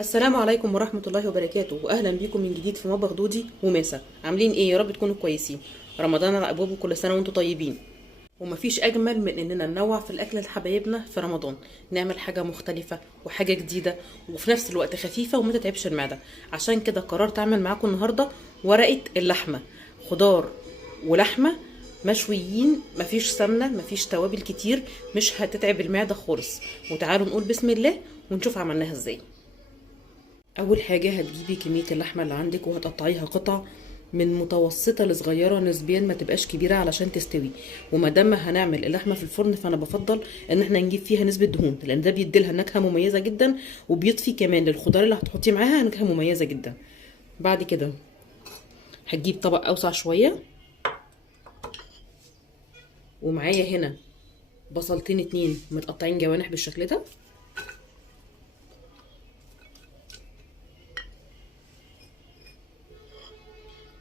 السلام عليكم ورحمة الله وبركاته، وأهلا بيكم من جديد في مطبخ دودي وماسة. عاملين إيه؟ يا رب تكونوا كويسين. رمضان على أبوابه، كل سنة وأنتم طيبين. ومفيش أجمل من إننا ننوع في الأكل لحبايبنا في رمضان، نعمل حاجة مختلفة وحاجة جديدة وفي نفس الوقت خفيفة وما تتعبش المعدة. عشان كده قررت أعمل معاكم النهاردة ورقة اللحمة، خضار ولحمة مشويين، مفيش سمنة مفيش توابل كتير، مش هتتعب المعدة خالص. وتعالوا نقول بسم الله ونشوف عملناها إزاي. اول حاجه هتجيبي كميه اللحمه اللي عندك وهتقطعيها قطع من متوسطه لصغيره نسبيا، ما تبقاش كبيره علشان تستوي. وما دام هنعمل اللحمه في الفرن فانا بفضل ان احنا نجيب فيها نسبه دهون، لان ده بيديلها نكهه مميزه جدا وبيضفي كمان للخضار اللي هتحطيه معاها نكهه مميزه جدا. بعد كده هتجيب طبق اوسع شويه، ومعايا هنا بصلتين اتنين متقطعين جوانح بالشكل ده.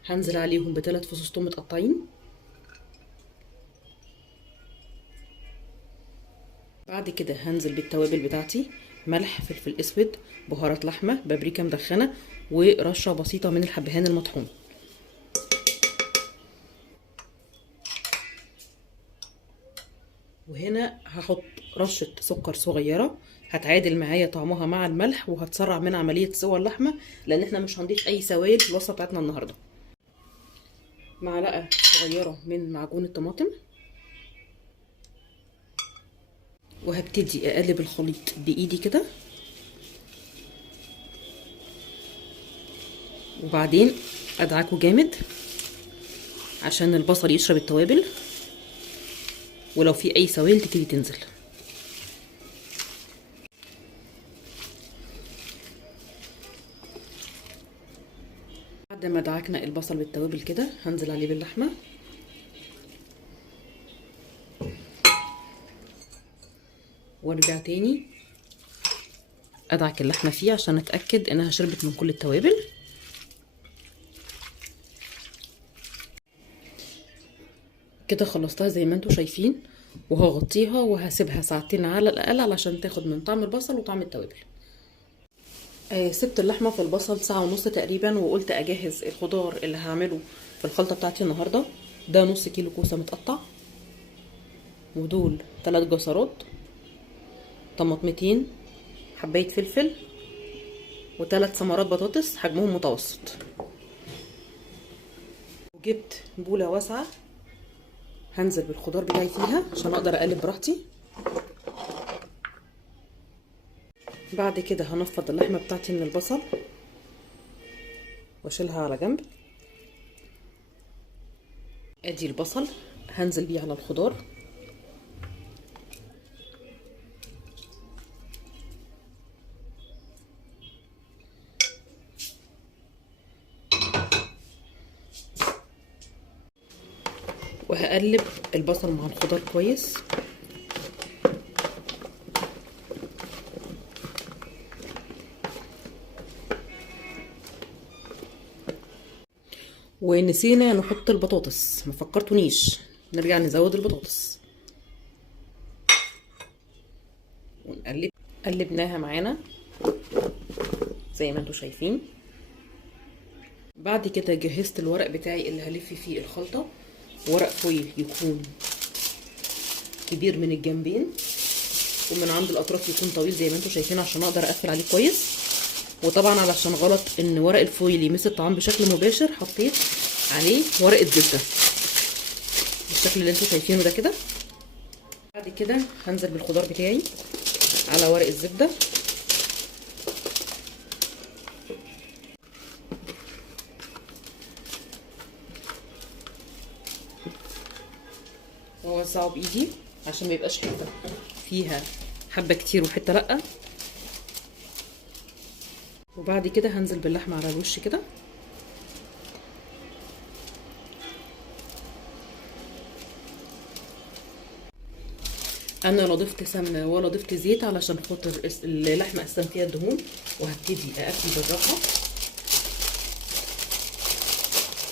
هنزل عليهم بثلاث فصوص توم متقطعين. بعد كده هنزل بالتوابل بتاعتي: ملح، فلفل اسود، بهارات لحمه، بابريكا مدخنه، ورشه بسيطه من الحبهان المطحون. وهنا هحط رشه سكر صغيره هتعادل معايا طعمها مع الملح وهتسرع من عمليه سوى اللحمه، لان احنا مش هنضيف اي سوائل في الوصفه بتاعتنا النهارده. معلقه صغيره من معجون الطماطم، وهبتدي اقلب الخليط بايدي كده، وبعدين ادعكه جامد عشان البصل يشرب التوابل، ولو في اي سوائل تبتدي تنزل. بعد ما دعكنا البصل بالتوابل كده هنزل عليه باللحمه، وارجع تاني ادعك اللحمه فيه عشان اتاكد انها شربت من كل التوابل. كده خلصتها زي ما انتم شايفين، وهغطيها وهسيبها ساعتين على الاقل علشان تاخد من طعم البصل وطعم التوابل. سبت اللحمه في البصل ساعه ونص تقريبا، وقلت اجهز الخضار اللي هعمله في الخلطه بتاعتي النهارده. ده نص كيلو كوسه متقطع، ودول 3 جزرات، طماطمتين، حبايه فلفل، و3 ثمرات بطاطس حجمهم متوسط. وجبت بوله واسعه هنزل بالخضار بتاعي فيها عشان اقدر اقلب براحتي. بعد كده هنفض اللحمه بتاعتي من البصل واشيلها على جنب. ادي البصل هنزل بيه على الخضار، وهقلب البصل مع الخضار كويس. ونسينا نحط البطاطس، ما فكرتونيش، نرجع نزود البطاطس ونقلب. قلبناها معانا زي ما انتم شايفين. بعد كده جهزت الورق بتاعي اللي هلف فيه الخلطه، ورق فويل يكون كبير من الجنبين ومن عند الاطراف يكون طويل زي ما انتم شايفين عشان اقدر اقفل عليه كويس. وطبعا علشان غلط ان ورق الفويل يمس الطعام بشكل مباشر، حطيت عليه ورقه زبده بالشكل اللي انتم شايفينه ده كده. بعد كده هنزل بالخضار بتاعي على ورق الزبده، واوزعه بايدي عشان ما يبقاش حته فيها حبه كتير وحته لا. وبعد كده هنزل باللحمه على الوش كده. انا لا ضفت سمنه ولا ضفت زيت علشان خاطر اللحمه اصلا فيها دهون، وهبتدي اقفل بالراحه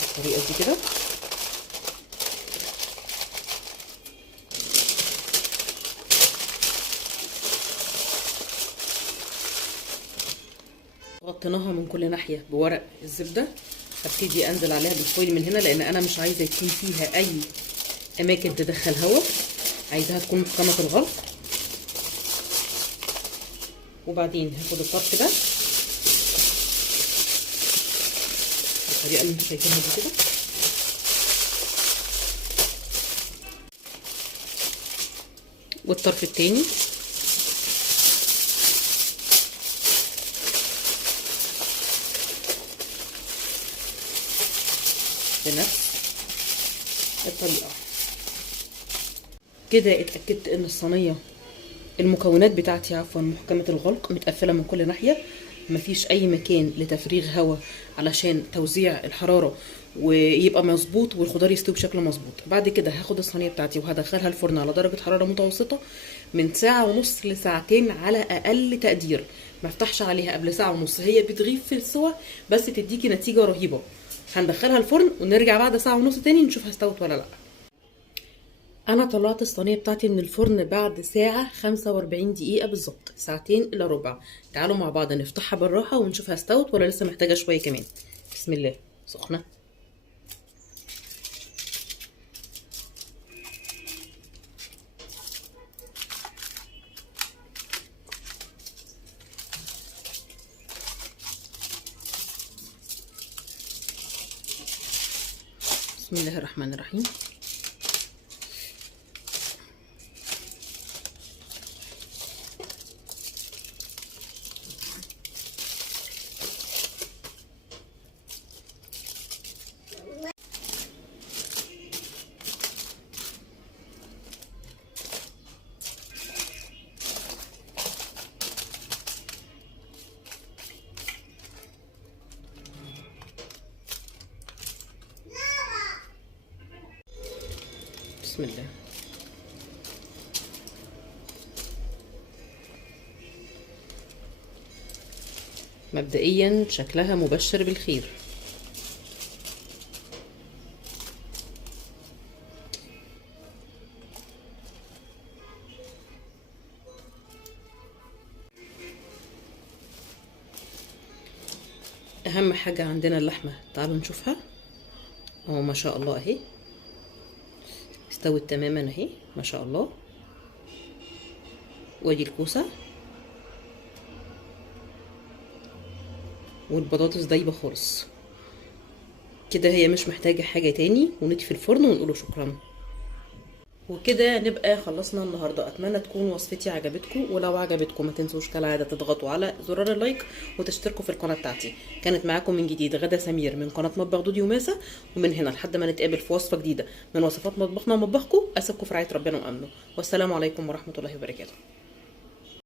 بالطريقه دي كده. غطيناها من كل ناحيه بورق الزبده. هبتدي انزل عليها بالفويل من هنا، لان انا مش عايزه يكون فيها اي اماكن تدخل هواء، عايزاها تكون محكمه الغلق. وبعدين هاخد الطرف ده بالطريقه اللي انتوا شايفينها دي كده، والطرف التاني بنفس الطريقه كده. اتاكدت ان الصينيه المكونات بتاعتي محكمه الغلق، متقفله من كل ناحيه، مفيش اي مكان لتفريغ هواء علشان توزيع الحراره ويبقى مظبوط والخضار يستوي بشكل مظبوط. بعد كده هاخد الصينيه بتاعتي وهدخلها الفرن على درجه حراره متوسطه من ساعه ونص لساعتين على اقل تقدير. ما افتحش عليها قبل ساعه ونص، هي بتغيب في السوا بس تديكي نتيجه رهيبه. هندخلها الفرن ونرجع بعد ساعه ونص تاني نشوفها استوت ولا لا. انا طلعت الصينيه بتاعتي من الفرن بعد ساعه 45 دقيقه بالظبط، ساعتين الا ربع. تعالوا مع بعض نفتحها بالراحه ونشوفها استوت ولا لسه محتاجه شويه كمان. بسم الله. سخنه. بسم الله الرحمن الرحيم. بسم الله. مبدئيا شكلها مبشر بالخير. اهم حاجة عندنا اللحمة، تعالوا نشوفها اهو. ما شاء الله اهي استوت تماما اهي ما شاء الله. وادي الكوسه والبطاطس دايبه خالص كده، هي مش محتاجه حاجه تاني. ونطفي الفرن ونقوله شكرا. وكده نبقى خلصنا النهارده. اتمنى تكون وصفتي عجبتكم، ولو عجبتكم ما تنسوش كالعاده تضغطوا على زرار اللايك وتشتركوا في القناه بتاعتي. كانت معاكم من جديد غدا سمير من قناه مطبخ دودي وماسة، ومن هنا لحد ما نتقابل في وصفه جديده من وصفات مطبخنا ومطبخكم، اسيبكم في رعايه ربنا وامنه، والسلام عليكم ورحمه الله وبركاته.